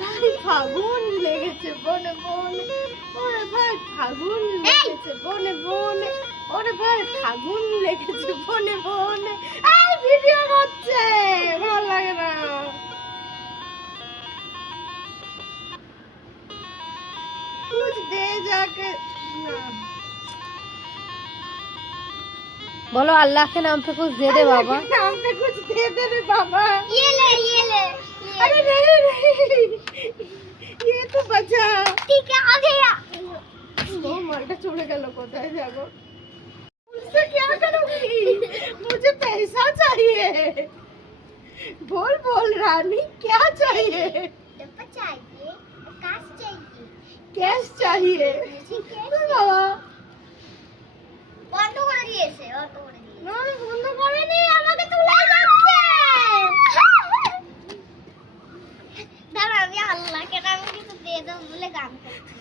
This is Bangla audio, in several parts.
ভাই ফাগুন লেগেছে বনে বনে, ওরে ভাই ফাগুন লেগেছে বনে বনে, ওরে ভাই ফাগুন লেগেছে বনে বনে। এই ভিডিও হচ্ছে, ভালো লাগে না। कुछ दे जाके बोलो अल्लाह के नाम पे कुछ दे दे बाबा, नाम पे कुछ दे दे रे बाबा। ये ले अरे नहीं नहीं, ये तो बचा। ठीक है आ गया। वो मालटा चले गया, कोথায় যাবো? उससे क्या करूंगी? मुझे पैसा चाहिए। बोल बोल रानी, क्या चाहिए? डब्बा चाहिए, काश चाहिए, कैश चाहिए। বাবা বন্ধ করে দিয়েছে, বন্ধ করে দিয়েছে। না বন্ধ করেনি, আমাকে তুলে যাচ্ছে। দাঁড়া আমি আল্লাহকে নাম কিছু দিয়ে দেবো বলে গান করছি।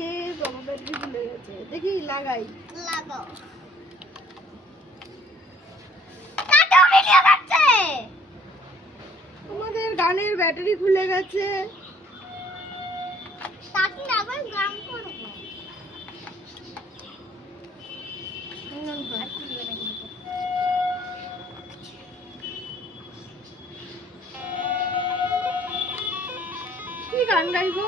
এ বাবা ব্যাটারি ভুলে গেছে, দেখি লাগাই। লাগাও। কাটো ভিডিও করছে। আমাদের গানের ব্যাটারি খুলে গেছে। তাকে আবার গান করব। কি গান গাইবো?